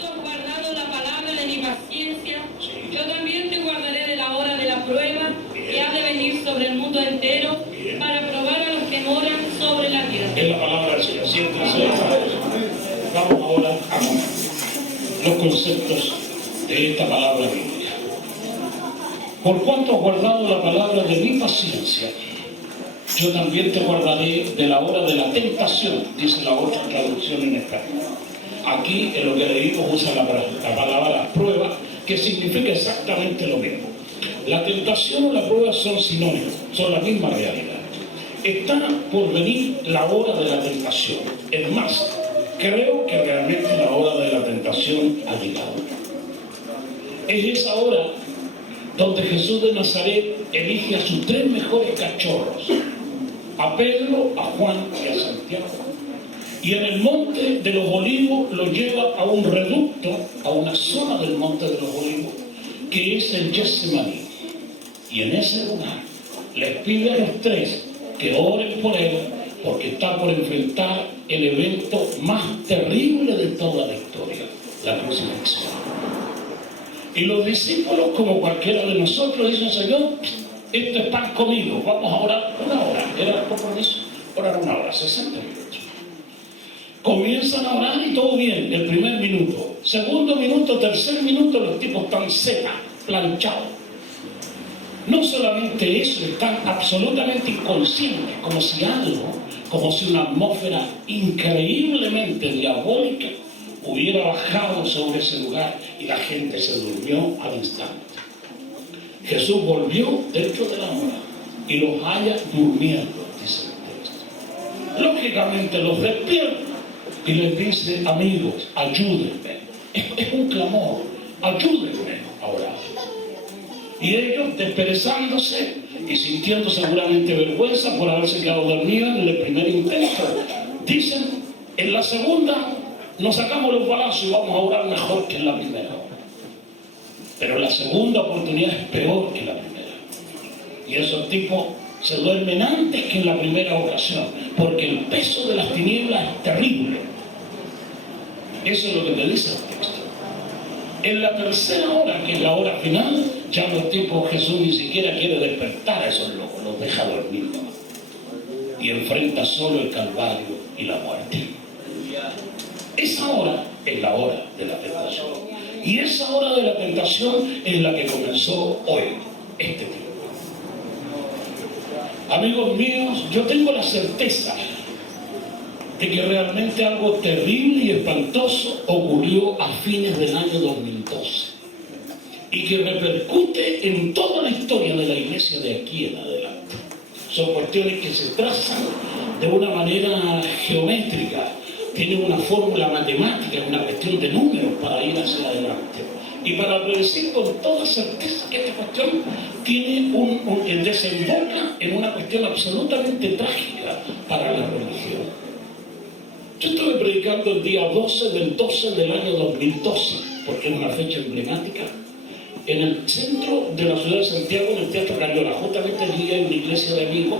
tú has guardado la palabra de mi paciencia, yo también te guardaré de la hora de la prueba que ha de venir sobre el mundo entero para probar a los que moran sobre la tierra. Es la palabra del Señor. Siéntense. Vamos ahora a los conceptos de esta palabra bíblica. Por cuanto has guardado la palabra de mi paciencia, yo también te guardaré de la hora de la tentación, dice la otra traducción en español. Aquí en lo que leímos usa la palabra prueba, que significa exactamente lo mismo. La tentación o la prueba son sinónimos, son la misma realidad. Está por venir la hora de la tentación. Es más, creo que realmente la hora de la tentación ha llegado. Es esa hora donde Jesús de Nazaret elige a sus 3 mejores cachorros, a Pedro, a Juan y a Santiago. Y en el monte de los olivos lo lleva a un reducto, a una zona del monte de los olivos, que es el Getsemaní. Y en ese lugar les pide a los 3 que oren por él, porque está por enfrentar el evento más terrible de toda la historia, la crucifixión. Y los discípulos, como cualquiera de nosotros, dicen: Señor, esto es pan conmigo, vamos a orar una hora. Era el compromiso, orar una hora, 60 minutos. Comienzan a orar y todo bien, el primer minuto. Segundo minuto, tercer minuto, los tipos están secos, planchados. No solamente eso, están absolutamente inconscientes, como si algo, como si una atmósfera increíblemente diabólica hubiera bajado sobre ese lugar y la gente se durmió al instante. Jesús volvió dentro de la hora y los halla durmiendo, dice el texto. Lógicamente los despierta y les dice: amigos, ayúdenme. Es un clamor: ayúdenme a orar. Y ellos, desperezándose y sintiendo seguramente vergüenza por haberse quedado dormidos en el primer intento, dicen: en la segunda nos sacamos los balazos y vamos a orar mejor que en la primera. Pero la segunda oportunidad es peor que la primera. Y esos tipos se duermen antes que en la primera ocasión, porque el peso de las tinieblas es terrible. Eso es lo que te dice el texto. En la tercera hora, que es la hora final, ya los tipos, Jesús ni siquiera quiere despertar a esos locos, los deja dormir y enfrenta solo el Calvario y la muerte. Esa hora es la hora de la tentación. Y esa hora de la tentación es la que comenzó hoy, este tiempo. Amigos míos, yo tengo la certeza de que realmente algo terrible y espantoso ocurrió a fines del año 2012 y que repercute en toda la historia de la iglesia de aquí en adelante. Son cuestiones que se trazan de una manera geométrica, tienen una fórmula matemática, es una cuestión de números para ir hacia adelante. Y para predecir con toda certeza que esta cuestión tiene desemboca en una cuestión absolutamente trágica para la religión. Yo estuve predicando el día 12 del año 2012, porque es una fecha emblemática, en el centro de la ciudad de Santiago, en el Teatro Cariola. Justamente allí hay una iglesia de amigos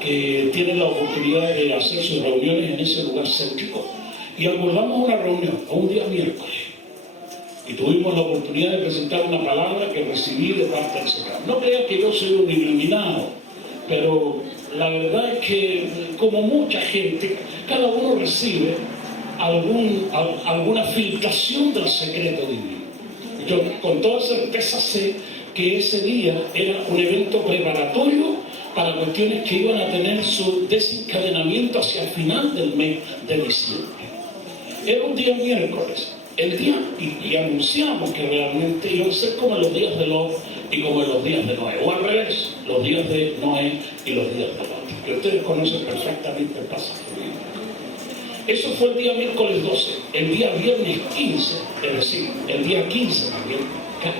que tienen la oportunidad de hacer sus reuniones en ese lugar céntrico. Y acordamos una reunión, a un día miércoles. Y tuvimos la oportunidad de presentar una palabra que recibí de parte del Señor. No creas que yo soy un iluminado, pero la verdad es que, como mucha gente, cada uno recibe alguna filtración del secreto divino. Yo con toda certeza sé que ese día era un evento preparatorio para cuestiones que iban a tener su desencadenamiento hacia el final del mes de diciembre. Era un día miércoles, y anunciamos que realmente iban a ser como en los días de Lot y como en los días de Noé, o al revés, los días de Noé y los días de Lot, que ustedes conocen perfectamente el pasaje. Eso fue el día miércoles 12, el día viernes 15, es decir, el día 15 también cae.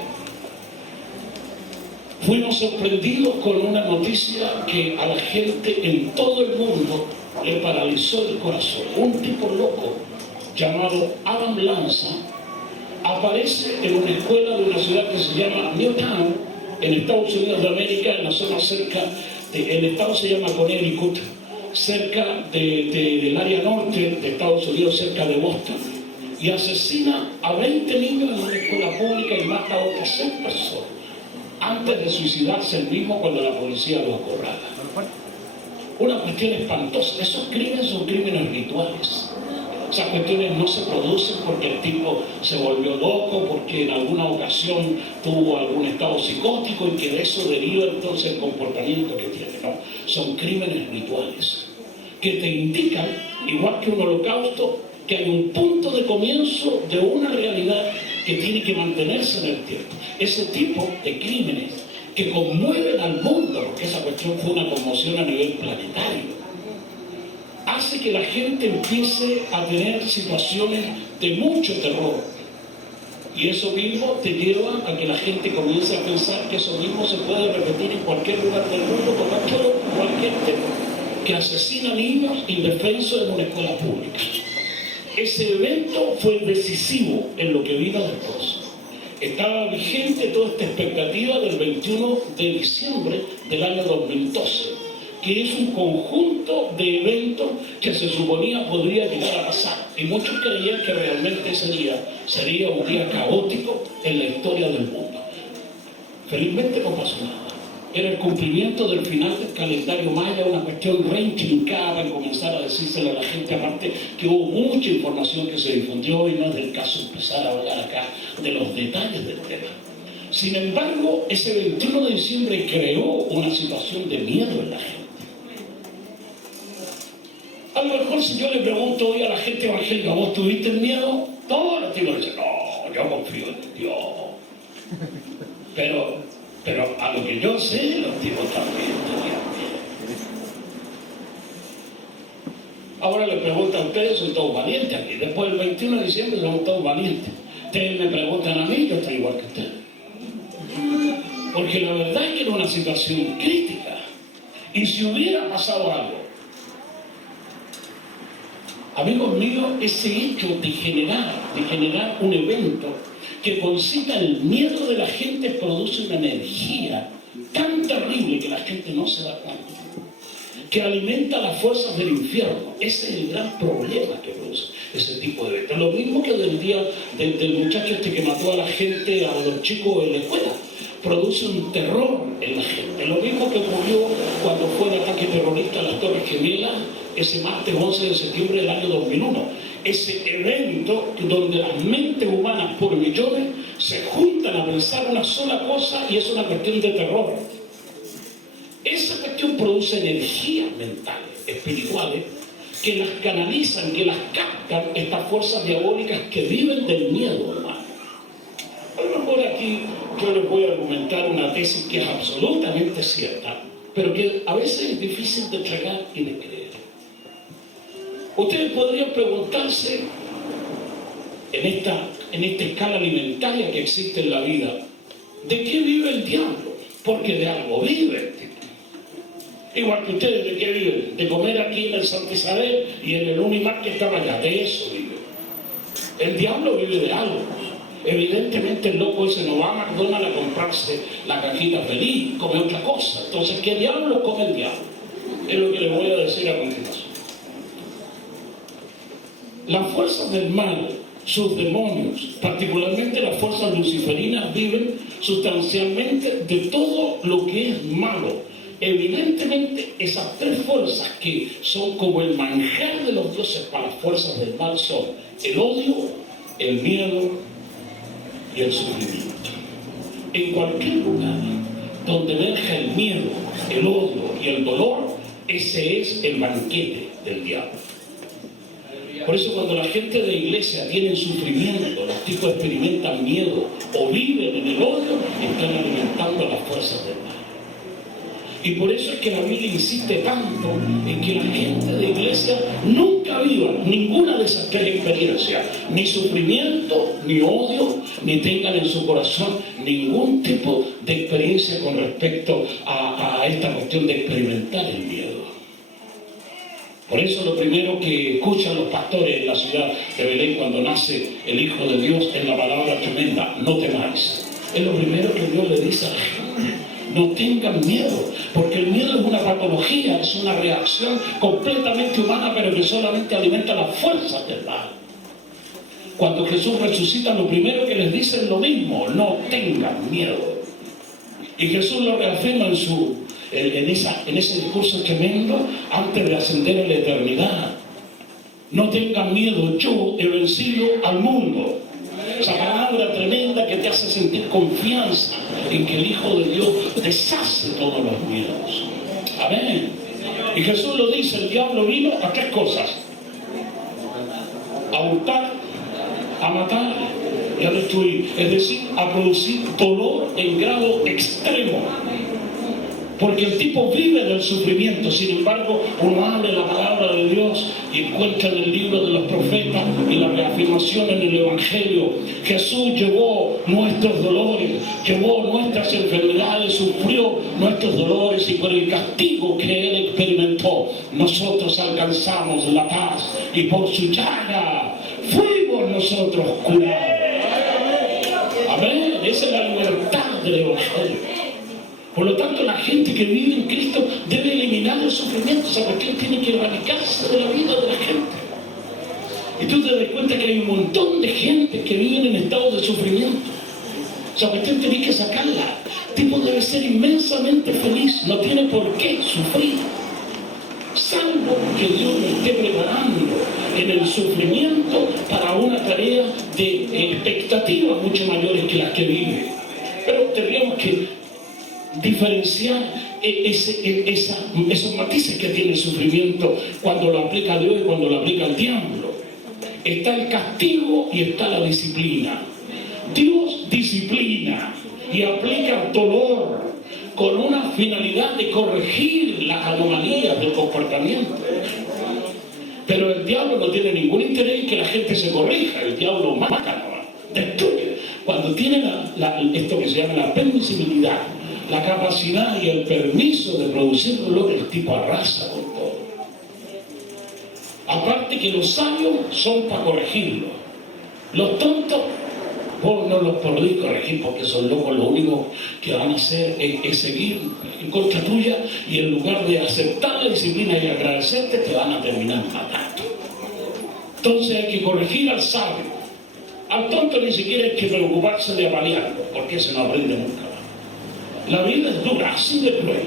Fuimos sorprendidos con una noticia que a la gente en todo el mundo le paralizó el corazón. Un tipo loco llamado Adam Lanza aparece en una escuela de una ciudad que se llama Newtown, en Estados Unidos de América, en la zona cerca el estado se llama Connecticut, cerca del área norte de Estados Unidos, cerca de Boston. y asesina a 20 niños en una escuela pública y mata a otras 6 personas antes de suicidarse él mismo cuando la policía lo acorrala. Una cuestión espantosa. Esos crímenes son crímenes rituales. Esas cuestiones no se producen porque el tipo se volvió loco, porque en alguna ocasión tuvo algún estado psicótico y que de eso deriva entonces el comportamiento que tiene. No, son crímenes rituales que te indican, igual que un holocausto, que hay un punto de comienzo de una realidad que tiene que mantenerse en el tiempo. Ese tipo de crímenes que conmueven al mundo, porque esa cuestión fue una conmoción a nivel planetario, hace que la gente empiece a tener situaciones de mucho terror. Y eso mismo te lleva a que la gente comience a pensar que eso mismo se puede repetir en cualquier lugar del mundo con cualquier tema, que asesina niños indefensos en una escuela pública. Ese evento fue decisivo en lo que vino después. Estaba vigente toda esta expectativa del 21 de diciembre del año 2012, que es un conjunto de eventos que se suponía podría llegar a pasar. Y muchos creían que realmente ese día sería un día caótico en la historia del mundo. Felizmente no pasó nada. Era el cumplimiento del final del calendario maya, una cuestión reintrincada en comenzar a decírselo a la gente, aparte que hubo mucha información que se difundió y no es del caso empezar a hablar acá de los detalles del tema. Sin embargo, ese 21 de diciembre creó una situación de miedo en la gente. A lo mejor si yo le pregunto hoy a la gente evangélica, ¿vos tuviste miedo? Todos los tipos dicen, no, yo confío en Dios. Pero a lo que yo sé, los tipos también tenían miedo. Ahora les pregunto a ustedes, son todos valientes aquí. Después del 21 de diciembre somos todos valientes. Ustedes me preguntan a mí, yo estoy igual que ustedes. Porque la verdad es que era una situación crítica. Y si hubiera pasado algo, amigos míos, ese hecho de generar un evento que concita el miedo de la gente produce una energía tan terrible que la gente no se da cuenta, que alimenta las fuerzas del infierno. Ese es el gran problema que produce ese tipo de eventos. Lo mismo que del día del muchacho este que mató a la gente, a los chicos en la escuela, produce un terror en la gente. Lo mismo que ocurrió cuando fue el ataque terrorista a las Torres Gemelas ese martes 11 de septiembre del año 2001. Ese evento donde las mentes humanas por millones se juntan a pensar una sola cosa y es una cuestión de terror. Esa cuestión produce energías mentales, espirituales, que las canalizan, que las captan estas fuerzas diabólicas que viven del miedo humano. A lo mejor aquí yo les voy a argumentar una tesis que es absolutamente cierta, pero que a veces es difícil de tragar y de creer. Ustedes podrían preguntarse, en esta escala alimentaria que existe en la vida, ¿de qué vive el diablo? Porque de algo vive. Igual que ustedes, ¿de qué viven? De comer aquí en el Santa Isabel y en el Unimar que estaba allá, de eso vive. El diablo vive de algo. Evidentemente el loco ese no va a McDonald's a comprarse la cajita feliz, come otra cosa. Entonces, ¿qué diablo come el diablo? Es lo que les voy a decir a continuación. Las fuerzas del mal, sus demonios, particularmente las fuerzas luciferinas, viven sustancialmente de todo lo que es malo. Evidentemente, esas 3 fuerzas que son como el manjar de los dioses para las fuerzas del mal son el odio, el miedo y el sufrimiento. En cualquier lugar donde emerja el miedo, el odio y el dolor, ese es el banquete del diablo. Por eso cuando la gente de iglesia tiene sufrimiento, los tipos experimentan miedo o viven en el odio, están alimentando las fuerzas del mal. Y por eso es que la Biblia insiste tanto en que la gente de iglesia nunca viva ninguna de esas 3 experiencias, ni sufrimiento, ni odio, ni tengan en su corazón ningún tipo de experiencia con respecto a esta cuestión de experimentar el miedo. Por eso lo primero que escuchan los pastores en la ciudad de Belén cuando nace el Hijo de Dios es la palabra tremenda, no temáis. Es lo primero que Dios le dice a la gente. No tengan miedo, porque el miedo es una patología, es una reacción completamente humana, pero que solamente alimenta las fuerzas del mal. Cuando Jesús resucita, lo primero que les dice es lo mismo: no tengan miedo. Y Jesús lo reafirma en ese discurso tremendo antes de ascender a la eternidad. No tengan miedo, yo he vencido al mundo. Esa palabra tremenda que te hace sentir confianza en que el Hijo de Dios deshace todos los miedos. Amén. Y Jesús lo dice: el diablo vino a tres cosas: a hurtar, a matar y a destruir. Es decir, a producir dolor en grado extremo. Porque el tipo vive del sufrimiento. Sin embargo, uno abre la palabra de Dios y encuentra en el libro de los profetas y la reafirmación en el Evangelio: Jesús llevó nuestros dolores, llevó nuestras enfermedades, sufrió nuestros dolores, y por el castigo que Él experimentó, nosotros alcanzamos la paz, y por su llaga fuimos nosotros curados. Amén. Esa es la libertad del Evangelio. Por lo tanto, la gente que vive en Cristo debe eliminar el sufrimiento. Esa cuestión tiene que erradicarse de la vida de la gente. Y tú te das cuenta que hay un montón de gente que vive en estado de sufrimiento. Esa cuestión tienes que sacarla. El tipo debe ser inmensamente feliz, no tiene por qué sufrir, salvo que Dios lo esté preparando en el sufrimiento para una tarea de expectativas mucho mayores que las que vive. Pero tendríamos que diferenciar esos matices que tiene el sufrimiento cuando lo aplica Dios y cuando lo aplica el diablo. Está el castigo y está la disciplina. Dios disciplina y aplica dolor con una finalidad de corregir las anomalías del comportamiento. Pero el diablo no tiene ningún interés en que la gente se corrija. El diablo mata, destruye. Cuando tiene esto que se llama la permisibilidad, la capacidad y el permiso de producir dolor, el tipo arrasa con todo. Aparte que los sabios son para corregirlo. Los tontos, vos no los podéis corregir porque son locos. Lo único que van a hacer es seguir en contra tuya, y en lugar de aceptar la disciplina y agradecerte, te van a terminar matando. Entonces hay que corregir al sabio. Al tonto ni siquiera hay que preocuparse de avaliarlo, porque ese no aprende nunca. La vida es dura, así de cruel.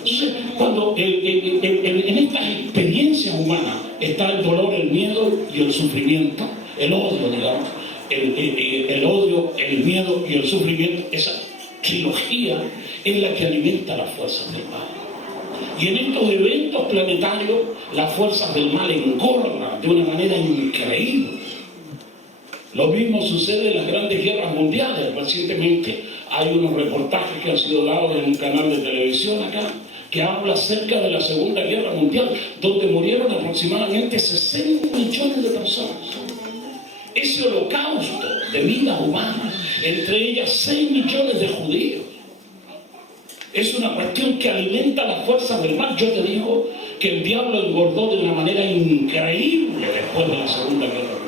Entonces, cuando en estas experiencias humanas está el dolor, el miedo y el sufrimiento, el odio, digamos, el odio, el miedo y el sufrimiento, esa trilogía es la que alimenta las fuerzas del mal. Y en estos eventos planetarios, las fuerzas del mal engordan de una manera increíble. Lo mismo sucede en las grandes guerras mundiales. Recientemente hay unos reportajes que han sido dados en un canal de televisión acá, que habla acerca de la Segunda Guerra Mundial, donde murieron aproximadamente 60 millones de personas. Ese holocausto de vidas humanas, entre ellas 6 millones de judíos, es una cuestión que alimenta las fuerzas del mal. Yo te digo que el diablo engordó de una manera increíble después de la Segunda Guerra Mundial.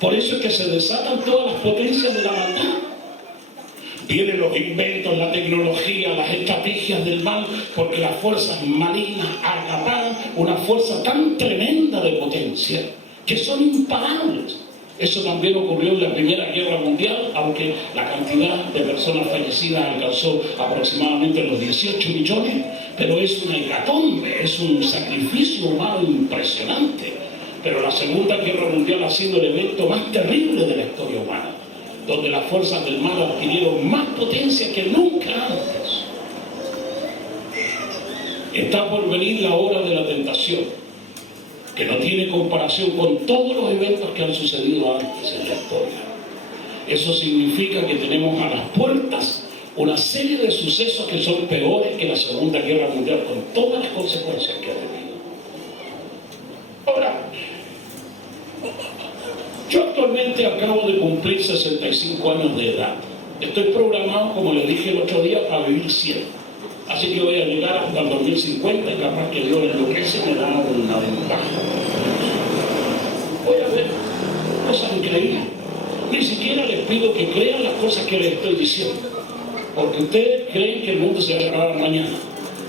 Por eso es que se desatan todas las potencias de la maldad. Vienen los inventos, la tecnología, las estrategias del mal, porque las fuerzas malignas acaparan una fuerza tan tremenda de potencia que son imparables. Eso también ocurrió en la Primera Guerra Mundial, aunque la cantidad de personas fallecidas alcanzó aproximadamente los 18 millones, pero es una hecatombe, es un sacrificio humano impresionante. Pero la Segunda Guerra Mundial ha sido el evento más terrible de la historia humana, donde las fuerzas del mal adquirieron más potencia que nunca antes. Está por venir la hora de la tentación, que no tiene comparación con todos los eventos que han sucedido antes en la historia. Eso significa que tenemos a las puertas una serie de sucesos que son peores que la Segunda Guerra Mundial, con todas las consecuencias que ha tenido. Ahora, yo actualmente acabo de cumplir 65 años de edad. Estoy programado, como les dije el otro día, para vivir 100. Así que voy a llegar hasta el 2050 y capaz que Dios enloquece y me da una ventaja. Voy a ver cosas increíbles. Ni siquiera les pido que crean las cosas que les estoy diciendo, porque ustedes creen que el mundo se va a acabar mañana,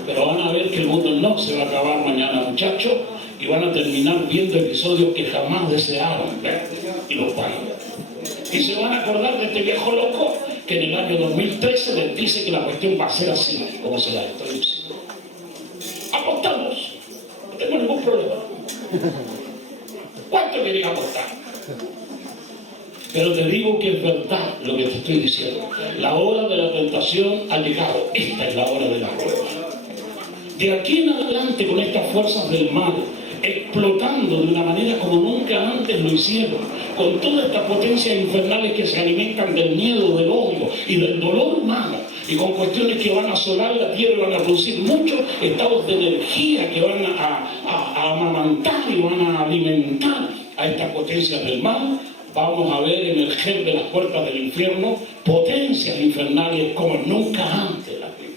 pero van a ver que el mundo no se va a acabar mañana, muchachos, y van a terminar viendo episodios que jamás desearon ver y los van a ver. Y se van a acordar de este viejo loco que en el año 2013 les dice que la cuestión va a ser así, como se la estoy diciendo. Apostamos, no tengo ningún problema. ¿Cuánto queréis apostar? Pero te digo que es verdad lo que te estoy diciendo. La hora de la tentación ha llegado. Esta es la hora de la prueba. De aquí en adelante, con estas fuerzas del mal explotando de una manera como nunca antes lo hicieron, con todas estas potencias infernales que se alimentan del miedo, del odio y del dolor humano, y con cuestiones que van a asolar la tierra y van a producir muchos estados de energía que van a amamantar y van a alimentar a estas potencias del mal, vamos a ver emerger de las puertas del infierno potencias infernales como nunca antes las vimos.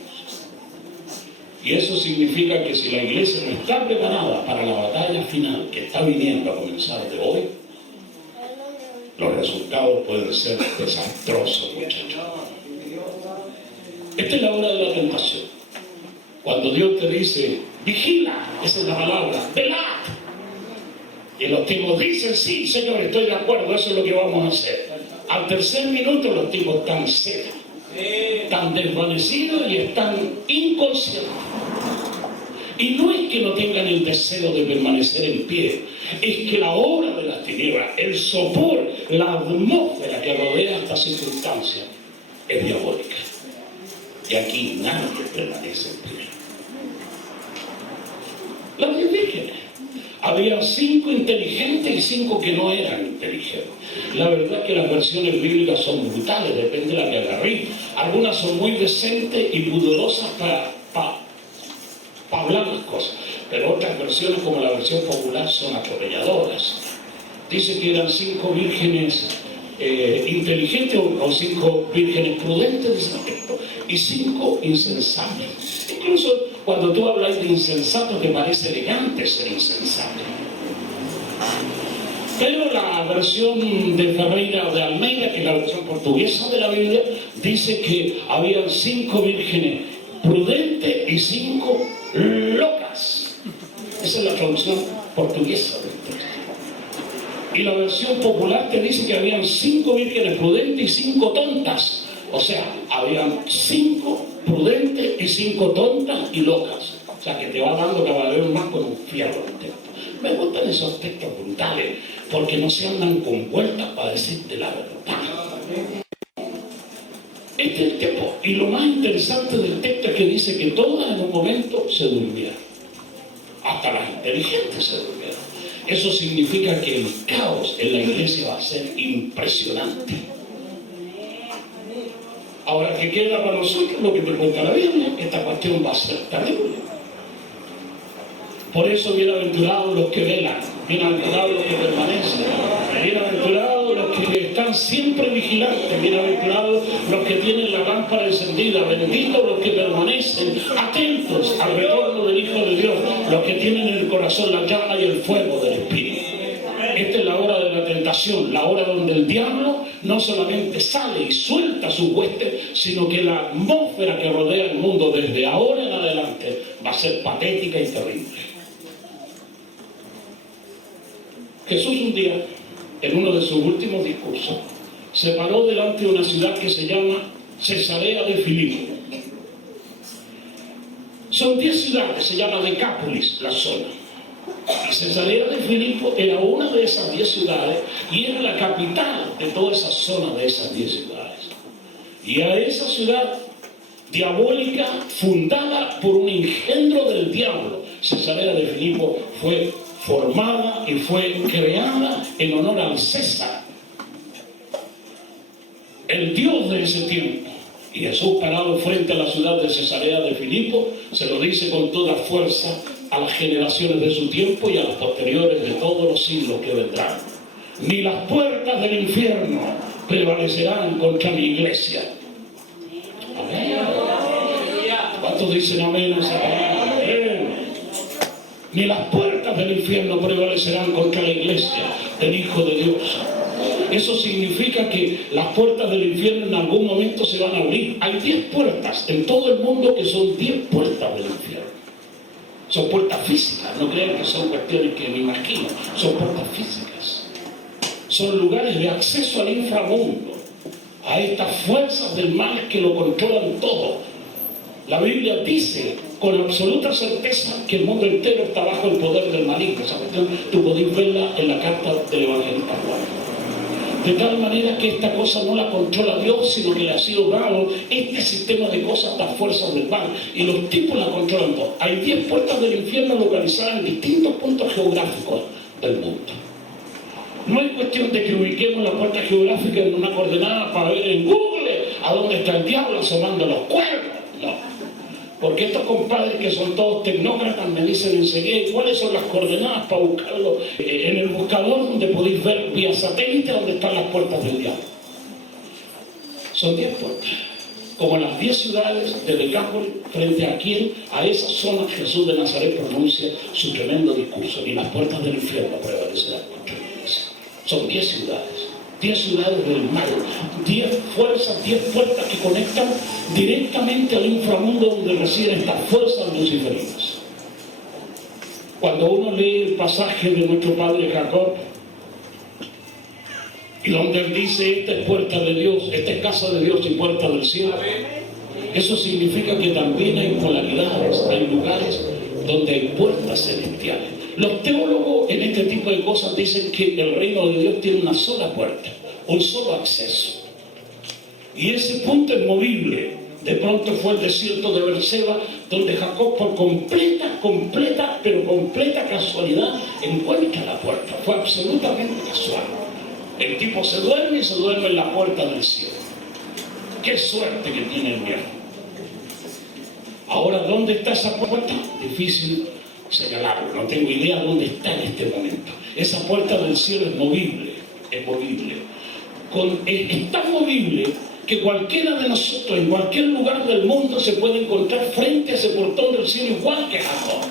Y eso significa que si la iglesia no está preparada para la batalla final que está viniendo a comenzar de hoy, los resultados pueden ser desastrosos, muchachos. Esta es la hora de la tentación. Cuando Dios te dice, vigila, esa es la palabra, velad. Y los tipos dicen, sí, Señor, estoy de acuerdo, eso es lo que vamos a hacer. Al tercer minuto los tipos están secos, están desvanecidos y están inconscientes. Y no es que no tengan el deseo de permanecer en pie, es que la hora de las tinieblas, el sopor, la atmósfera que rodea esta circunstancia es diabólica. Y aquí nadie permanece en pie. Las vírgenes. Había 5 inteligentes y 5 que no eran inteligentes. La verdad es que las versiones bíblicas son brutales, depende de la que agarré. Algunas son muy decentes y pudorosas para hablar las cosas, pero otras versiones, como la versión popular, son atropelladoras. Dice que eran 5 vírgenes inteligentes o 5 vírgenes prudentes, y 5 insensatos. Incluso cuando tú hablas de insensato, te parece elegante ser insensato. Pero la versión de Ferreira o de Almeida, que es la versión portuguesa de la Biblia, dice que habían 5 vírgenes prudentes y 5 locas. Esa es la traducción portuguesa del texto. Y la versión popular te dice que habían 5 vírgenes prudentes y 5 tontas. O sea, habían 5 prudentes y 5 tontas y locas. O sea, que te va dando cada vez más con un fierro el texto. Me gustan esos textos brutales, porque no se andan con vueltas para decirte la verdad. Este es el tiempo. Y lo más interesante del texto es que dice que todas en un momento se durmieron. Hasta las inteligentes se durmieron. Eso significa que el caos en la iglesia va a ser impresionante. Ahora, que queda para nosotros lo que te cuenta la Biblia, esta cuestión va a ser terrible. Por eso, bienaventurados los que velan, bienaventurados los que permanecen, bienaventurados los que están siempre vigilantes, bienaventurados los que tienen la lámpara encendida, benditos los que permanecen atentos al retorno del Hijo de Dios, los que tienen en el corazón la llama y el fuego del Espíritu. Esta es la hora de la tentación, la hora donde el diablo no solamente sale y suelta su hueste, sino que la atmósfera que rodea el mundo desde ahora en adelante va a ser patética y terrible. Jesús un día, en uno de sus últimos discursos, se paró delante de una ciudad que se llama Cesarea de Filipo. Son 10 ciudades, se llama Decápolis la zona. Y Cesarea de Filipo era una de esas 10 ciudades y era la capital de toda esa zona de esas 10 ciudades. Y a esa ciudad diabólica, fundada por un engendro del diablo, Cesarea de Filipo fue formada y fue creada en honor al César, el dios de ese tiempo. Y Jesús, parado frente a la ciudad de Cesarea de Filipo, se lo dice con toda fuerza a las generaciones de su tiempo y a las posteriores de todos los siglos que vendrán. Ni las puertas del infierno prevalecerán contra mi iglesia. Amén. ¿Cuántos dicen amén a esa palabra? Amén. Ni las puertas del infierno prevalecerán contra la iglesia del Hijo de Dios. Eso significa que las puertas del infierno en algún momento se van a abrir. Hay 10 puertas en todo el mundo que son 10 puertas del infierno. Son puertas físicas, no crean que son cuestiones que me imagino, son puertas físicas. Son lugares de acceso al inframundo, a estas fuerzas del mal que lo controlan todo. La Biblia dice con absoluta certeza que el mundo entero está bajo el poder del maligno. Esa cuestión tú podés verla en la carta del evangelista Juan. De tal manera que esta cosa no la controla Dios, sino que le ha sido dado este sistema de cosas, estas fuerzas del mal. Y los tipos la controlan todos. Hay 10 puertas del infierno localizadas en distintos puntos geográficos del mundo. No es cuestión de que ubiquemos la puerta geográfica en una coordenada para ver en Google a dónde está el diablo asomando los cuernos. No. Porque estos compadres que son todos tecnócratas me dicen enseguida cuáles son las coordenadas para buscarlo en el buscador donde podéis ver vía satélite dónde están las puertas del diablo. Son 10 puertas. Como las 10 ciudades de Decápolis, frente a quien, a esa zona Jesús de Nazaret pronuncia su tremendo discurso. Y las puertas del infierno prevalecerán contra la iglesia. Son 10 ciudades. 10 ciudades del mal, 10 fuerzas, 10 puertas que conectan directamente al inframundo donde residen estas fuerzas luciferinas. Cuando uno lee el pasaje de nuestro padre Jacob, y donde él dice, esta es puerta de Dios, esta es casa de Dios y puerta del cielo, eso significa que también hay polaridades, hay lugares donde hay puertas celestiales. Los teólogos en este tipo de cosas dicen que el reino de Dios tiene una sola puerta, un solo acceso. Y ese punto es movible. De pronto fue el desierto de Berseba, donde Jacob por completa casualidad encuentra la puerta. Fue absolutamente casual. El tipo se duerme y se duerme en la puerta del cielo. Qué suerte que tiene el viejo. Ahora, ¿dónde está esa puerta? Difícil señalarlo, no tengo idea dónde está en este momento. Esa puerta del cielo es movible, es tan movible que cualquiera de nosotros en cualquier lugar del mundo se puede encontrar frente a ese portón del cielo igual que Jacob,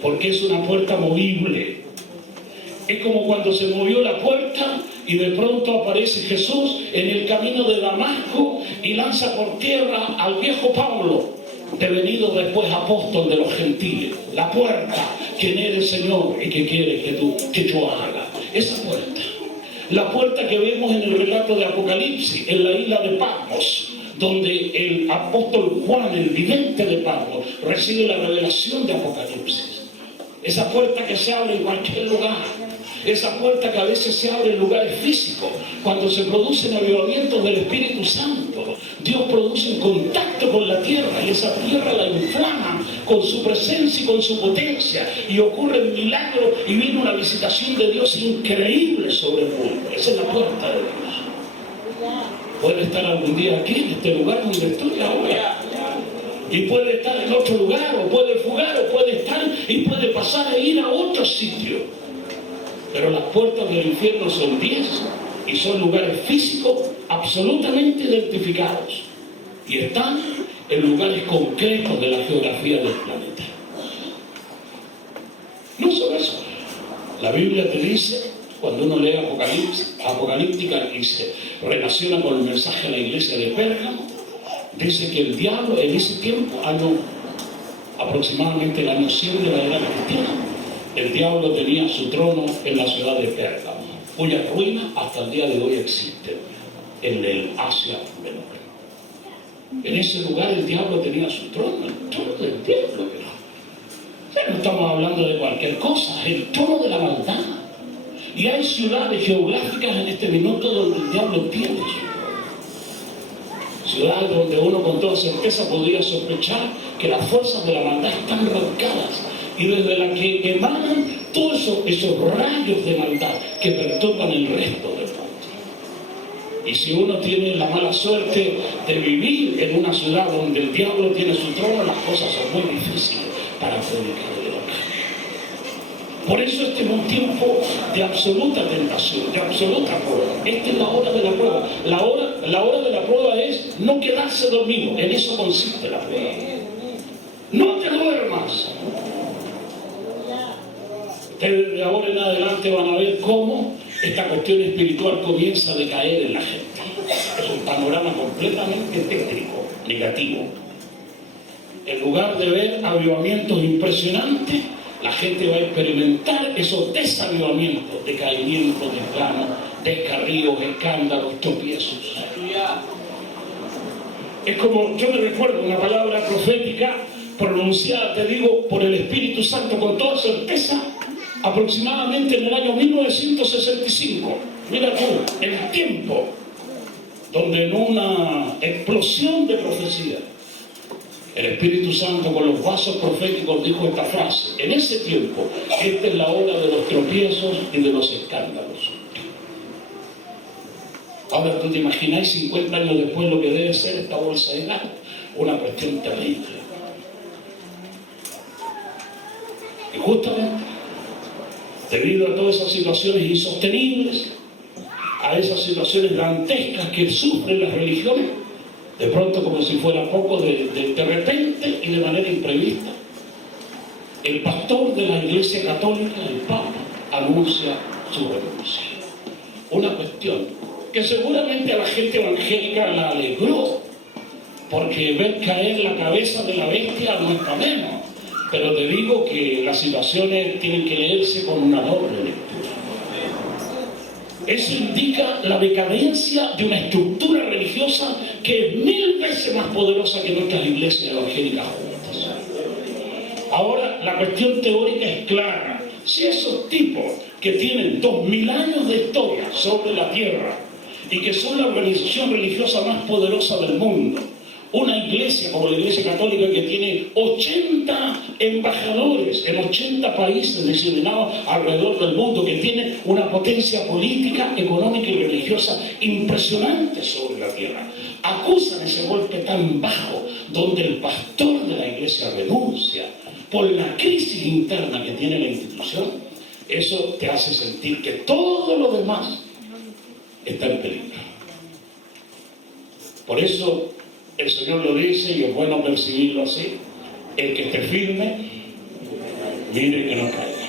porque es una puerta movible. Es como cuando se movió la puerta y de pronto aparece Jesús en el camino de Damasco y lanza por tierra al viejo Pablo, devenido después apóstol de los gentiles. La puerta, quien eres Señor y que quieres que yo haga. Esa puerta. La puerta que vemos en el relato de Apocalipsis, en la isla de Patmos, donde el apóstol Juan, el vidente de Patmos, recibe la revelación de Apocalipsis. Esa puerta que se abre en cualquier lugar. Esa puerta que a veces se abre en lugares físicos. Cuando se producen avivamientos del Espíritu Santo, Dios produce un contacto con la tierra y esa tierra la inflama con su presencia y con su potencia. Y ocurre un milagro y viene una visitación de Dios increíble sobre el mundo. Esa es la puerta de Dios. Puede estar algún día aquí, en este lugar donde estoy ahora. Y puede estar en otro lugar, o puede fugar, o puede estar y puede pasar e ir a otro sitio. Pero las puertas del infierno son 10 y son lugares físicos absolutamente identificados. Y están en lugares concretos de la geografía del planeta. No solo eso. La Biblia te dice, cuando uno lee Apocalíptica y se relaciona con el mensaje a la iglesia de Pérgamo, dice que el diablo en ese tiempo, aproximadamente el año 100 de la era cristiana, el diablo tenía su trono en la ciudad de Pérgamo, cuya ruina hasta el día de hoy existe, en el Asia Menor. En ese lugar el diablo tenía su trono, el trono del diablo. Pero no estamos hablando de cualquier cosa, el trono de la maldad. Y hay ciudades geográficas en este minuto donde el diablo tiene su trono. Ciudades donde uno con toda certeza podría sospechar que las fuerzas de la maldad están radicadas y desde la que emanan todos esos rayos de maldad que perturban el resto del mundo. Y si uno tiene la mala suerte de vivir en una ciudad donde el diablo tiene su trono, las cosas son muy difíciles para predicar el evangelio. Por eso este es un tiempo de absoluta tentación, de absoluta prueba. Esta es la hora de la prueba. La hora de la prueba es no quedarse dormido. En eso consiste la prueba. No te duermas. Ustedes de ahora en adelante van a ver cómo esta cuestión espiritual comienza a decaer en la gente. Es un panorama completamente tétrico, negativo. en lugar de ver avivamientos impresionantes, la gente va a experimentar esos desavivamientos, decaimientos, desganos, descarríos, escándalos, tropiezos. Es como, yo me recuerdo una palabra profética pronunciada, te digo, por el Espíritu Santo con toda certeza, aproximadamente en el año 1965. Mira tú, el tiempo donde en una explosión de profecía, el Espíritu Santo con los vasos proféticos dijo esta frase: en ese tiempo, esta es la hora de los tropiezos y de los escándalos. Ahora tú te imagináis 50 años después lo que debe ser esta bolsa de gas, una cuestión terrible. Y justamente, debido a todas esas situaciones insostenibles, a esas situaciones dantescas que sufren las religiones, de pronto, como si fuera poco, de repente y de manera imprevista, el pastor de la Iglesia Católica, el Papa, anuncia su renuncia. Una cuestión que seguramente a la gente evangélica la alegró, porque ver caer la cabeza de la bestia no es para menos. Pero te digo que las situaciones tienen que leerse con una doble lectura. Eso indica la decadencia de una estructura religiosa que es 1000 veces más poderosa que nuestras iglesias evangélicas juntas. Ahora, la cuestión teórica es clara. Si esos tipos que tienen 2000 años de historia sobre la tierra y que son la organización religiosa más poderosa del mundo, una iglesia como la Iglesia Católica que tiene 80 embajadores en 80 países diseminados alrededor del mundo, que tiene una potencia política, económica y religiosa impresionante sobre la tierra, acusan ese golpe tan bajo donde el pastor de la iglesia renuncia por la crisis interna que tiene la institución, eso te hace sentir que todo lo demás está en peligro. Por eso el Señor lo dice, y es bueno percibirlo así: el que esté firme, mire que no caiga.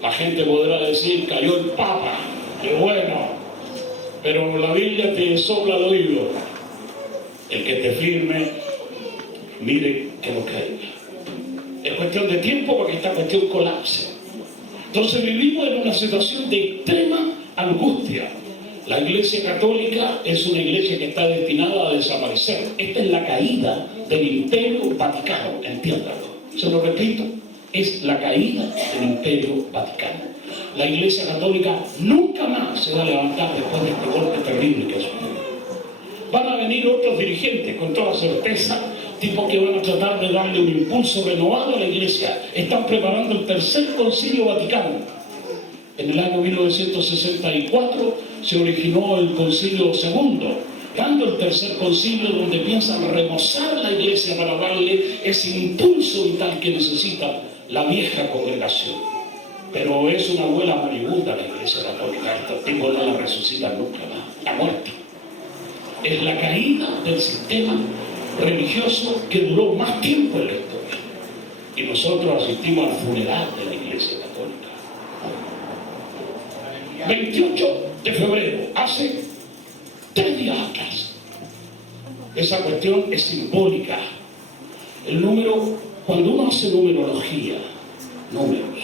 La gente podrá decir, cayó el Papa, qué bueno, pero la Biblia te sopla al oído: el que esté firme, mire que no caiga. Es cuestión de tiempo para que esta cuestión colapse. Entonces vivimos en una situación de extrema angustia. La Iglesia Católica es una iglesia que está destinada a desaparecer. Esta es la caída del Imperio Vaticano, entiéndalo. Se lo repito, es la caída del Imperio Vaticano. La Iglesia Católica nunca más se va a levantar después de este golpe terrible que sufrió. Van a venir otros dirigentes, con toda certeza, tipos que van a tratar de darle un impulso renovado a la Iglesia. Están preparando el tercer Concilio Vaticano. En el año 1964 se originó el Concilio II, dando el tercer concilio, donde piensan remozar la iglesia para darle ese impulso vital que necesita la vieja congregación. Pero es una abuela maribunda la iglesia católica. Estos tipos no la resucitan nunca más. La muerte es la caída del sistema religioso que duró más tiempo en la historia. Y nosotros asistimos al funeral de la iglesia católica. 28 de febrero, hace 3 días atrás. Esa cuestión es simbólica. El número, cuando uno hace numerología, números,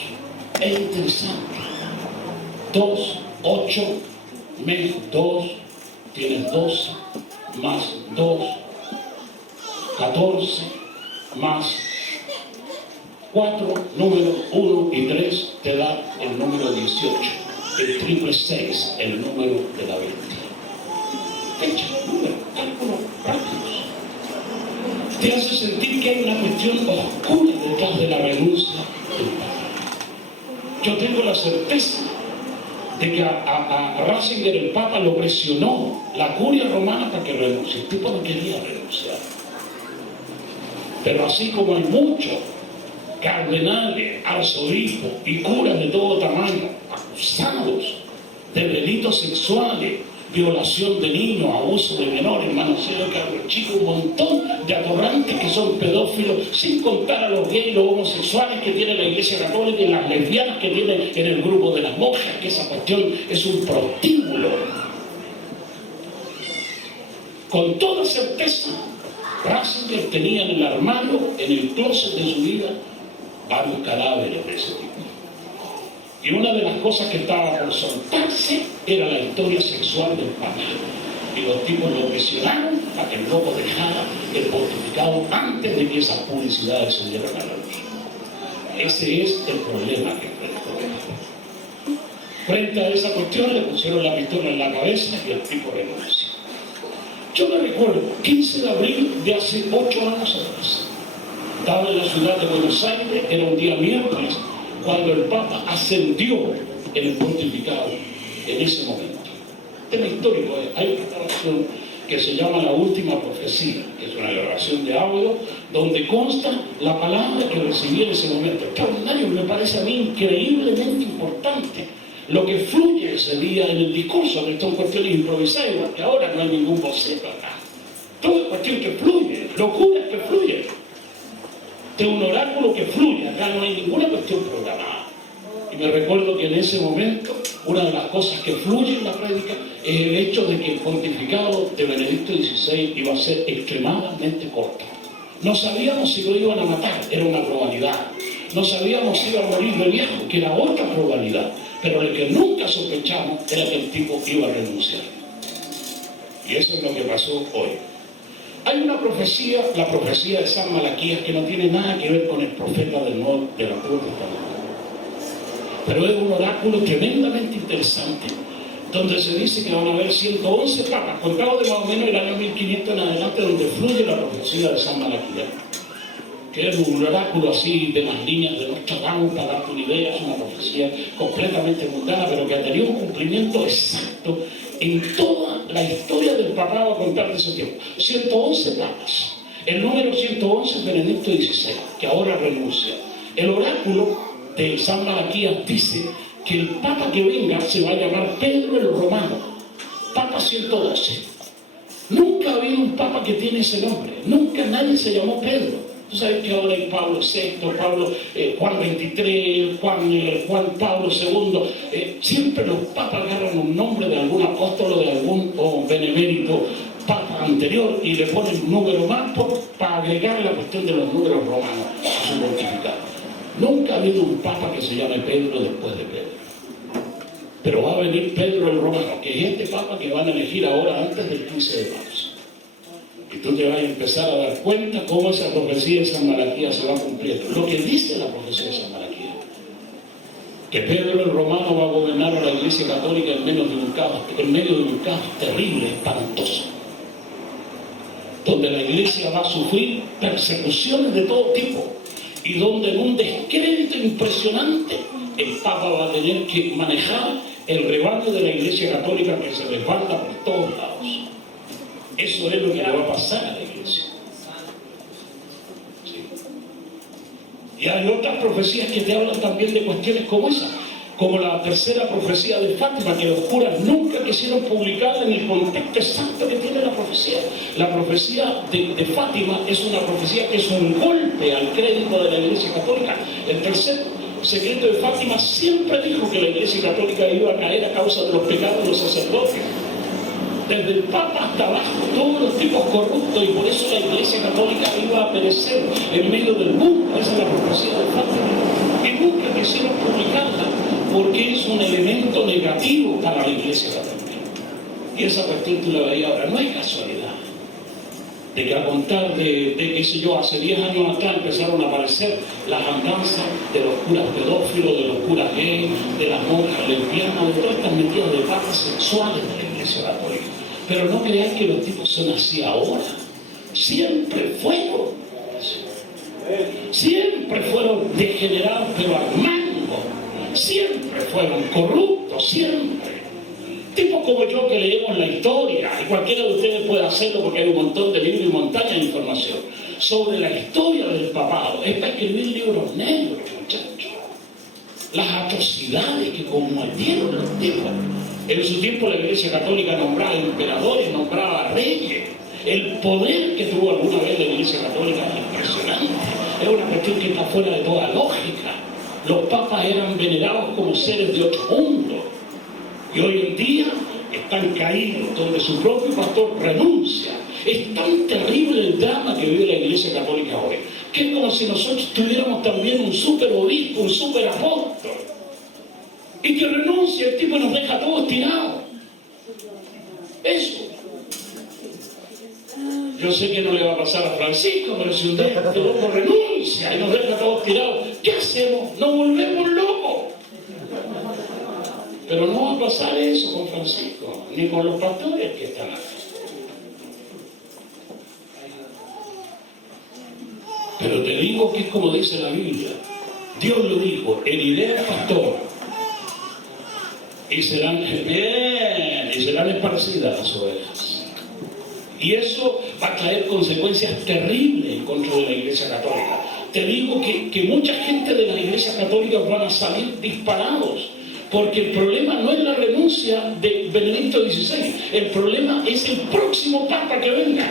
es interesante. 2, 8, menos 2, tienes 12, más 2, 14, más 4, números 1 y 3 te da el número 18. El triple 6, el número de la bestia. Fecha, número, cálculos rápidos. Te hace sentir que hay una cuestión oscura detrás de la renuncia del Papa. Yo tengo la certeza de que a Ratzinger el Papa lo presionó la curia romana para que renuncie. El tipo no quería renunciar. Pero así como hay muchos cardenales, arzobispos y curas de todo tamaño acusados de delitos sexuales, violación de niños, abuso de menores, manoseo de cabros chicos, un montón de atorrantes que son pedófilos, sin contar a los gays y los homosexuales que tiene la Iglesia Católica y las lesbianas que tiene en el grupo de las monjas, que esa cuestión es un prostíbulo. Con toda certeza, Ratzinger tenía en el armario, en el closet de su vida, varios cadáveres de ese tipo. Y una de las cosas que estaba por soltarse era la historia sexual del Papa. Y los tipos lo presionaron para que el loco dejara el pontificado antes de que esas publicidades se dieran a la luz. Ese es el problema que enfrentó. Frente a esa cuestión le pusieron la pistola en la cabeza y el tipo renunció. Yo me recuerdo, 15 de abril de hace 8 años atrás. Estaba en la ciudad de Buenos Aires, era un día miércoles, cuando el Papa ascendió en el pontificado en ese momento. Tema histórico, hay una grabación que se llama La Última Profecía, que es una grabación de audio, donde consta la palabra que recibí en ese momento. Extraordinario, me parece a mí increíblemente importante lo que fluye ese día en el discurso, que son cuestiones improvisadas, igual que ahora no hay ningún boceto acá. Todo es cuestión que fluye, locuras que fluyen. De un oráculo que fluye, acá no hay ninguna cuestión programada. Y me recuerdo que en ese momento, una de las cosas que fluye en la prédica es el hecho de que el pontificado de Benedicto XVI iba a ser extremadamente corto. No sabíamos si lo iban a matar, era una probabilidad. No sabíamos si iba a morir de viejo, que era otra probabilidad. Pero lo que nunca sospechamos era que el tipo iba a renunciar. Y eso es lo que pasó hoy. Hay una profecía, la profecía de San Malaquías, que no tiene nada que ver con el profeta del Antiguo Testamento. Pero es un oráculo tremendamente interesante, donde se dice que van a haber 111 papas, contados de más o menos el año 1500 en adelante, donde fluye la profecía de San Malaquías, que es un oráculo así de las líneas de Nostradamus, para darte una idea. Es una profecía completamente mundana, pero que ha tenido un cumplimiento exacto en toda la historia del papado a contar de ese tiempo. 111 papas. El número 111 es Benedicto XVI, que ahora renuncia. El oráculo de San Malaquías dice que el papa que venga se va a llamar Pedro el Romano, Papa 112. Nunca ha habido un papa que tiene ese nombre, nunca nadie se llamó Pedro. Tú sabes que ahora hay Pablo VI, Juan XXIII, Juan Pablo II. Siempre los papas agarran un nombre de algún apóstol o de algún benemérito papa anterior y le ponen un número más para agregar la cuestión de los números romanos a su pontificado. Nunca ha habido un papa que se llame Pedro después de Pedro. Pero va a venir Pedro el Romano, que es este papa que van a elegir ahora antes del 15 de marzo. Y tú te vas a empezar a dar cuenta cómo esa profecía de San Malaquías se va cumpliendo. Lo que dice la profecía de San Malaquías, que Pedro el Romano va a gobernar a la Iglesia Católica en medio de un caos terrible, espantoso, donde la Iglesia va a sufrir persecuciones de todo tipo, y donde en un descrédito impresionante el Papa va a tener que manejar el rebaño de la Iglesia Católica, que se desbanda por todos lados. Eso es lo que le va a pasar a la Iglesia. ¿Sí? Y hay otras profecías que te hablan también de cuestiones como esa, como la tercera profecía de Fátima, que los curas nunca quisieron publicarla en el contexto exacto que tiene la profecía. La profecía de Fátima es una profecía que es un golpe al crédito de la Iglesia Católica. El tercer secreto de Fátima siempre dijo que la Iglesia Católica iba a caer a causa de los pecados de los sacerdotes. Desde el Papa hasta abajo, todos los tipos corruptos, y por eso la Iglesia Católica iba a perecer en medio del mundo. Esa es la profecía de Fátima. Y nunca quisieron publicarla, porque es un elemento negativo para la Iglesia Católica. Y esa cuestión tú la veías ahora. No hay casualidad de que a contar de qué sé yo, hace 10 años atrás empezaron a aparecer las andanzas de los curas pedófilos, de los curas gays, de las monjas lesbianas, de todas estas metidas de papas sexuales de la Iglesia Católica. Pero no creáis que los tipos son así ahora. Siempre fueron así. Siempre fueron degenerados, pero al mango. Siempre fueron corruptos, siempre. Tipos como yo que leemos la historia, y cualquiera de ustedes puede hacerlo porque hay un montón de libros y montaña de información sobre la historia del papado. Es para escribir libros negros, muchachos. Las atrocidades que cometieron los tipos. En su tiempo la Iglesia Católica nombraba emperadores, nombraba reyes. El poder que tuvo alguna vez la Iglesia Católica es impresionante. Es una cuestión que está fuera de toda lógica. Los papas eran venerados como seres de otro mundo. Y hoy en día están caídos, donde su propio pastor renuncia Es tan terrible el drama que vive la Iglesia Católica hoy, que es como si nosotros tuviéramos también un super obispo, un super apóstol, y que renuncia el tipo y nos deja todos tirados. Eso. Yo sé que no le va a pasar a Francisco, pero si un día este loco renuncia y nos deja todos tirados, ¿qué hacemos? Nos volvemos locos. Pero no va a pasar eso con Francisco, ni con los pastores que están aquí. Pero te digo que es como dice la Biblia. Dios lo dijo, heriré al pastor y serán esparcidas las ovejas. Y eso va a traer consecuencias terribles en contra de la Iglesia Católica. Te digo que mucha gente de la Iglesia Católica van a salir disparados, porque el problema no es la renuncia de Benedicto XVI, el problema es el próximo Papa que venga.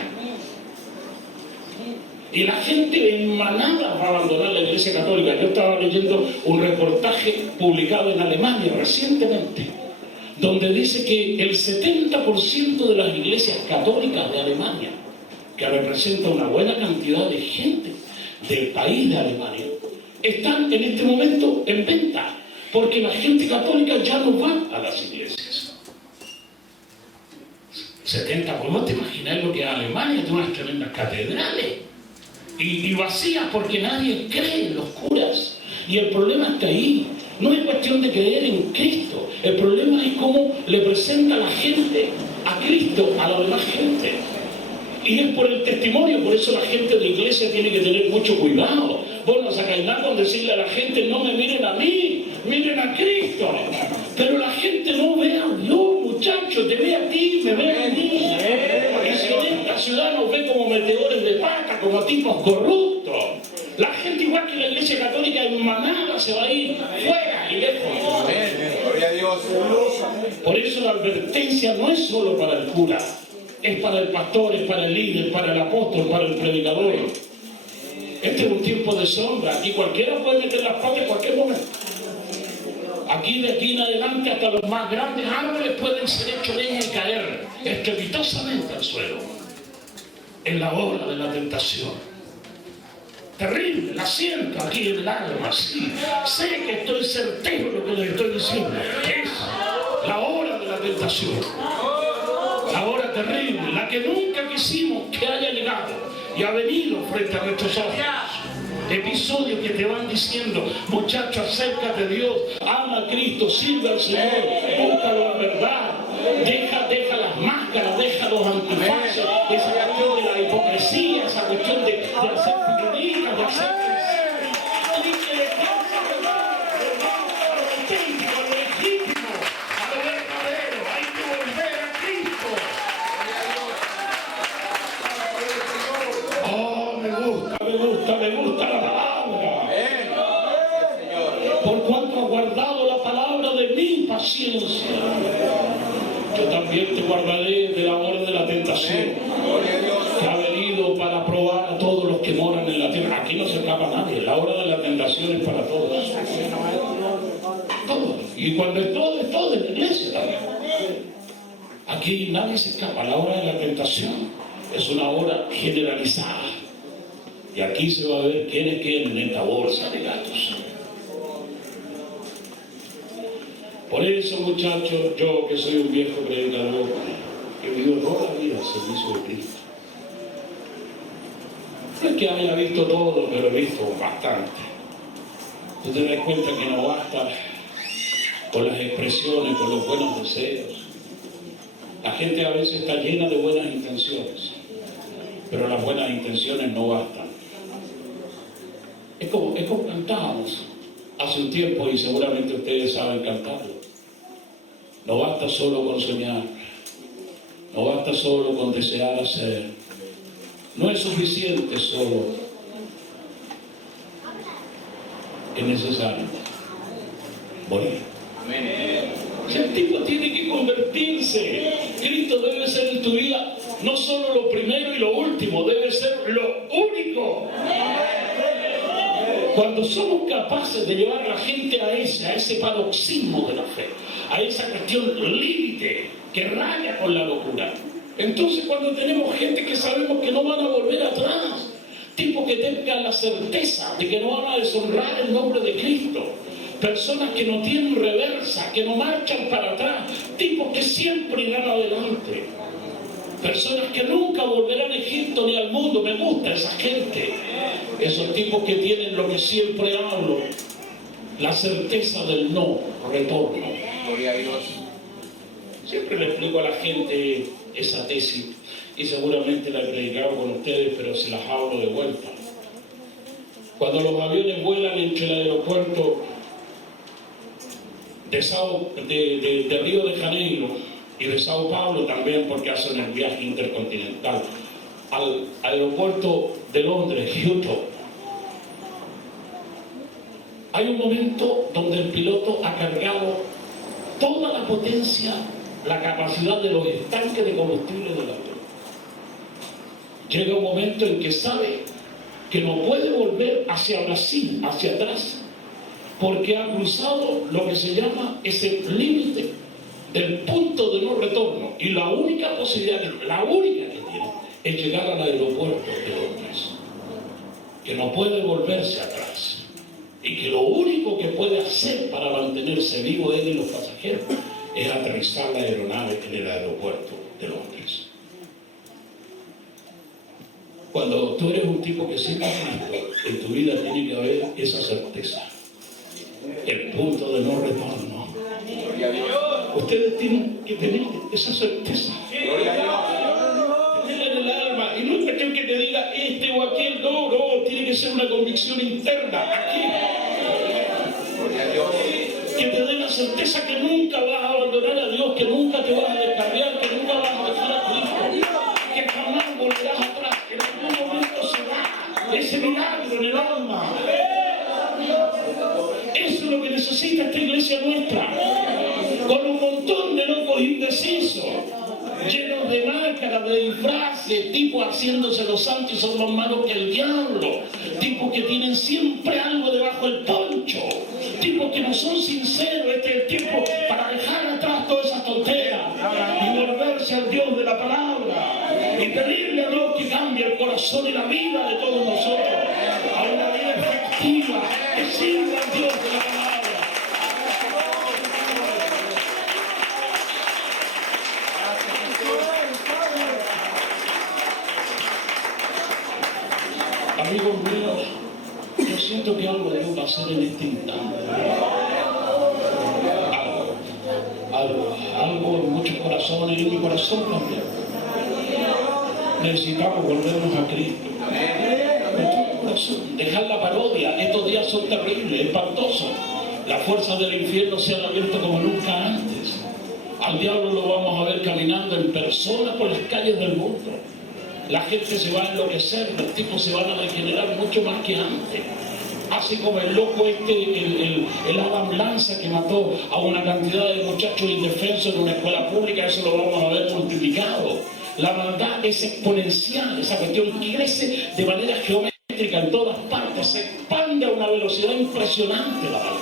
Y la gente en manada va a abandonar la Iglesia Católica. Yo estaba leyendo un reportaje publicado en Alemania recientemente, donde dice que el 70% de las iglesias católicas de Alemania, que representa una buena cantidad de gente del país de Alemania, están en este momento en venta, porque la gente católica ya no va a las iglesias. 70%, pues no te imaginas lo que es Alemania, tiene unas tremendas catedrales y vacías porque nadie cree en los curas. Y el problema está ahí. No es cuestión de creer en Cristo. El problema es cómo le presenta la gente a Cristo a la demás gente. Y es por el testimonio, por eso la gente de la iglesia tiene que tener mucho cuidado. Vos no sacáis nada con decirle a la gente, no me miren a mí, miren a Cristo. Pero la gente no ve a Dios, muchachos, te ve a ti, me ve a mí. Y si en esta ciudad nos ve como metedores de pata, como tipos corruptos, la gente igual que la Iglesia Católica en manada se va a ir fuera y lejos. Gloria a Dios. Por eso la advertencia no es solo para el cura, es para el pastor, es para el líder, para el apóstol, para el predicador. Este es un tiempo de sombra. Aquí cualquiera puede meter las patas en cualquier momento. Aquí de aquí en adelante hasta los más grandes árboles pueden ser hechos leña y caer estrepitosamente al suelo en la hora de la tentación. Terrible, la siento aquí en el alma, sí. Sé que estoy certero de lo que les estoy diciendo. Es la hora de la tentación. La hora terrible, la que nunca quisimos que haya llegado y ha venido frente a nuestros ojos. Episodios que te van diciendo, muchacho, acércate a Dios, ama a Cristo, sirve al Señor, búscalo en verdad, deja las máscaras, deja los antifaces, esa cuestión de la hipocresía, esa cuestión de hacer figuritas, de hacer auténtico, lo legítimo, a lo verdadero, hay que volver a Cristo. Oh, me gusta la palabra. Por cuanto has guardado la palabra de mi paciencia, yo también te guardaré de la hora de la tentación, que ha venido para probar a todos los que moran en la tierra. Aquí no se escapa nadie, la hora de la tentación es para todos. Todos. Y cuando es todo en la iglesia también. Aquí nadie se escapa, la hora de la tentación es una hora generalizada. Y aquí se va a ver quiénes quieren en esta bolsa de gatos. Por eso, muchachos, yo que soy un viejo predicador, que vivo toda la vida al servicio de Cristo. No es que haya visto todo, pero he visto bastante. Tú te das cuenta que no basta con las expresiones, con los buenos deseos. La gente a veces está llena de buenas intenciones, pero las buenas intenciones no bastan. Es como cantábamos hace un tiempo y seguramente ustedes saben cantarlo. No basta solo con soñar, no basta solo con desear hacer, no es suficiente solo, es necesario morir. El tipo tiene que convertirse. Cristo debe ser en tu vida no solo lo primero y lo último, debe ser lo único. Cuando somos capaces de llevar a la gente a ese paroxismo de la fe, a esa cuestión límite que raya con la locura, Entonces, cuando tenemos gente que sabemos que no van a volver atrás, tipos que tengan la certeza de que no van a deshonrar el nombre de Cristo, personas que no tienen reversa, que no marchan para atrás, tipos que siempre irán adelante, personas que nunca volverán a Egipto ni al mundo. Me gusta esa gente, esos tipos que tienen lo que siempre hablo, la certeza del no retorno. Gloria a Dios. Siempre le explico a la gente esa tesis, y seguramente la he predicado con ustedes, pero se las hablo de vuelta. Cuando los aviones vuelan entre el aeropuerto de Río de Janeiro y de Sao Paulo también, porque hacen el viaje intercontinental, al aeropuerto de Londres, Heathrow, hay un momento donde el piloto ha cargado toda la potencia, la capacidad de los estanques de combustible del avión. Llega un momento en que sabe que no puede volver hacia Brasil, hacia atrás, porque ha cruzado lo que se llama ese límite del punto de no retorno, y la única posibilidad, la única que tiene, es llegar al aeropuerto de Londres, que no puede volverse atrás, y que lo único que puede hacer para mantenerse vivo él y los pasajeros es aterrizar la aeronave en el aeropuerto de Londres. Cuando tú eres un tipo que sigue a Cristo, en tu vida tiene que haber esa certeza, el punto de no retorno. Gloria a Dios. Ustedes tienen que tener esa certeza, Gloria a Dios. tenerla en el alma, y no es cuestión que te diga este o aquel, no, tiene que ser una convicción interna, aquí, Gloria a Dios. que te dé la certeza que nunca vas a abandonar a Dios, que nunca te vas a descarriar, que nunca vas a dejar a Cristo, que jamás volverás atrás, que en algún momento se da ese milagro en el alma. Eso es lo que necesita esta iglesia nuestra, con un montón de locos indecisos, llenos de máscaras, de disfraces, tipos haciéndose los santos y son más malos que el diablo, tipos que tienen siempre algo debajo del poncho, tipos que no son sinceros. Este es el tiempo para dejar atrás todas esas tonteras y volverse al Dios de la palabra y pedirle a Dios que cambie el corazón y la vida de todos nosotros a una vida efectiva que sirva al Dios de la palabra. Amigos míos, yo siento que algo Dios va a hacer en este instante. Algo en muchos corazones, y en mi corazón también. Necesitamos volvernos a Cristo. Nuestro corazón, dejar la parodia. Estos días son terribles, espantosos. Las fuerzas del infierno se han abierto como nunca antes. Al diablo lo vamos a ver caminando en persona por las calles del mundo. La gente se va a enloquecer, los tipos se van a degenerar mucho más que antes. Así como el loco el Adam Lanza, que mató a una cantidad de muchachos indefensos en una escuela pública, eso lo vamos a ver multiplicado. La maldad es exponencial, esa cuestión crece de manera geométrica en todas partes, se expande a una velocidad impresionante la maldad.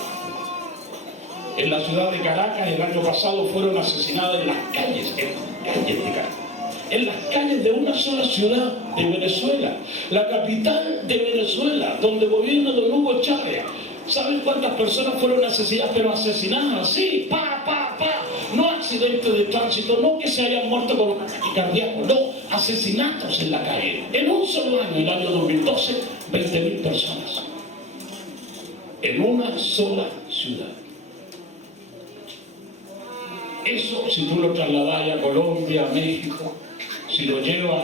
En la ciudad de Caracas el año pasado fueron asesinadas en las calles de Caracas. En las calles de una sola ciudad de Venezuela, la capital de Venezuela, donde gobierna don Hugo Chávez. ¿Saben cuántas personas fueron asesinadas? Pero asesinadas así, no accidentes de tránsito, no que se hayan muerto con un ataque cardíaco, no, asesinatos en la calle. En un solo año, el año 2012, 20.000 personas. En una sola ciudad. Eso, si tú lo trasladas a Colombia, a México, si lo llevas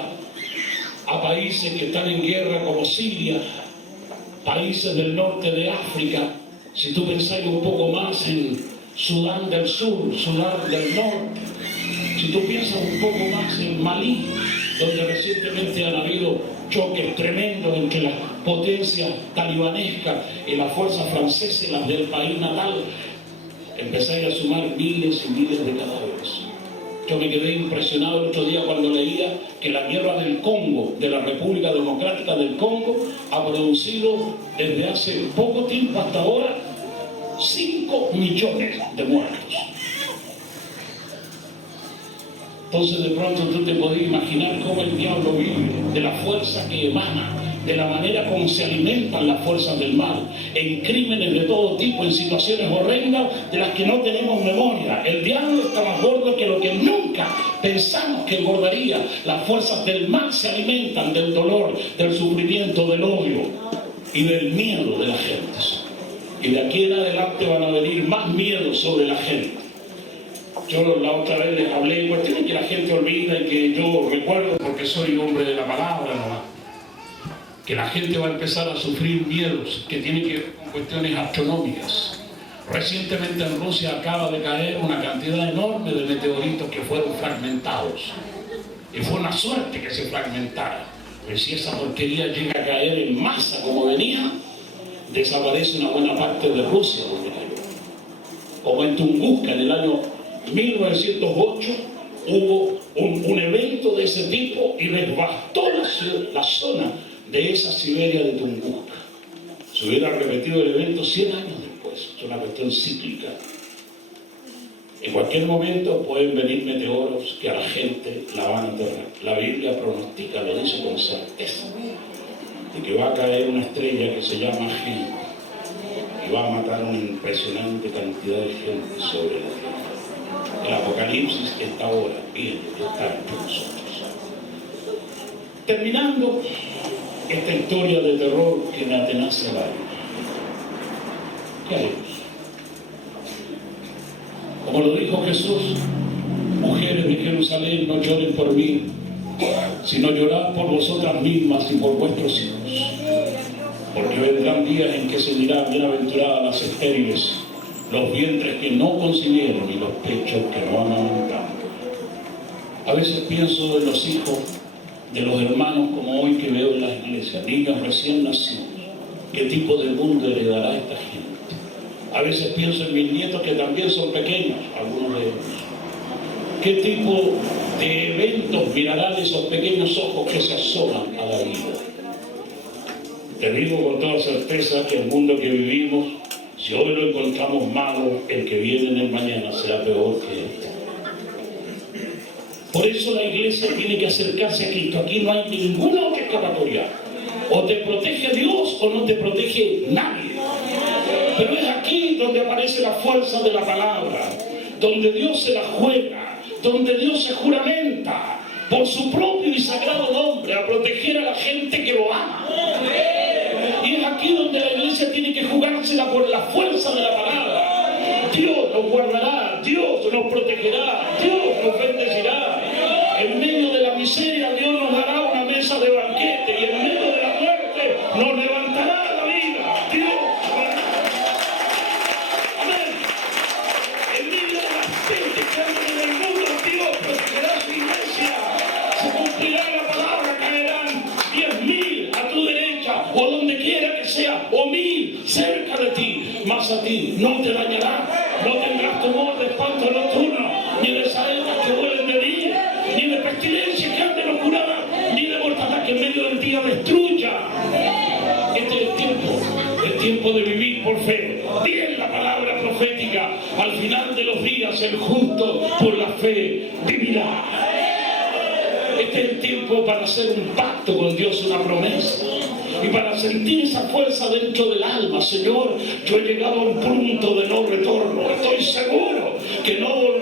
a países que están en guerra como Siria, países del norte de África, si tú pensás un poco más en Sudán del Sur, Sudán del Norte, si tú piensas un poco más en Malí, donde recientemente han habido choques tremendos entre las potencias talibanescas y las fuerzas francesas, las del país natal, empezáis a sumar miles y miles de cadáveres. Yo me quedé impresionado el otro día cuando leía que la guerra del Congo, de la República Democrática del Congo, ha producido desde hace poco tiempo hasta ahora 5 millones de muertos. Entonces de pronto tú te podés imaginar cómo el diablo vive, de la fuerza que emana, de la manera como se alimentan las fuerzas del mal, en crímenes de todo tipo, en situaciones horrendas de las que no tenemos memoria. El diablo está más gordo que lo que nunca pensamos que engordaría. Las fuerzas del mal se alimentan del dolor, del sufrimiento, del odio y del miedo de la gente. Y de aquí en adelante van a venir más miedos sobre la gente. Yo la otra vez les hablé de cuestiones que la gente olvida y que yo recuerdo porque soy hombre de la palabra nomás. Que la gente va a empezar a sufrir miedos que tienen que ver con cuestiones astronómicas. Recientemente en Rusia acaba de caer una cantidad enorme de meteoritos que fueron fragmentados. Y fue una suerte que se fragmentara. Pero si esa porquería llega a caer en masa como venía, desaparece una buena parte de Rusia donde cayó. Como en Tunguska en el año 1908 hubo un evento de ese tipo y devastó la zona de esa Siberia de Tunguska. Se hubiera repetido el evento 100 años después. Es una cuestión cíclica. En cualquier momento pueden venir meteoros que a la gente la van a aterrar. La Biblia pronostica, lo dice con certeza, de que va a caer una estrella que se llama Geo y va a matar una impresionante cantidad de gente sobre la tierra. El Apocalipsis está ahora, bien, está entre nosotros. Terminando esta historia de terror que me atenaza el alma. ¿Qué haremos? Como lo dijo Jesús, mujeres de Jerusalén, no lloren por mí, sino llorad por vosotras mismas y por vuestros hijos. Porque vendrán días en que se dirá, bienaventuradas las estériles, los vientres que no concibieron y los pechos que no amamantaron. A veces pienso en los hijos de los hermanos como hoy que veo en las iglesias, niños recién nacidos. ¿Qué tipo de mundo heredará esta gente? A veces pienso en mis nietos que también son pequeños, algunos de ellos. ¿Qué tipo de eventos mirarán esos pequeños ojos que se asoman a la vida? Te digo con toda certeza que el mundo que vivimos, si hoy lo encontramos malo, el que viene en el mañana será peor que este. Por eso la iglesia tiene que acercarse a Cristo. Aquí no hay ninguna otra escapatoria. O te protege Dios o no te protege nadie. Pero es aquí donde aparece la fuerza de la palabra, donde Dios se la juega, donde Dios se juramenta por su propio y sagrado nombre a proteger a la gente que lo ama. Y es aquí donde la iglesia tiene que jugársela por la fuerza de la palabra. Dios nos guardará, Dios nos protegerá, Dios nos bendecirá. En medio de la miseria Dios nos dará una mesa de banquete y en medio de la muerte nos levantará la vida. Dios. Amén. En medio de las gentes que andan en el mundo, Dios protegerá su iglesia. Se cumplirá la palabra, caerán 10.000 a tu derecha o donde quiera que sea, o 1.000 cerca de ti, mas a ti no te dañará. No tendrás temor de espanto nocturno, ni de saetas que vuelen de día, ni de pestilencia que ande locurada, ni de mortandad que en medio del día destruya. Este es el tiempo de vivir por fe. Bien la palabra profética, al final de los días el justo por la fe vivirá. Este es el tiempo para hacer un pacto con Dios, una promesa. Y para sentir esa fuerza dentro del alma, Señor, yo he llegado a un punto de no retorno. Estoy seguro que no volveré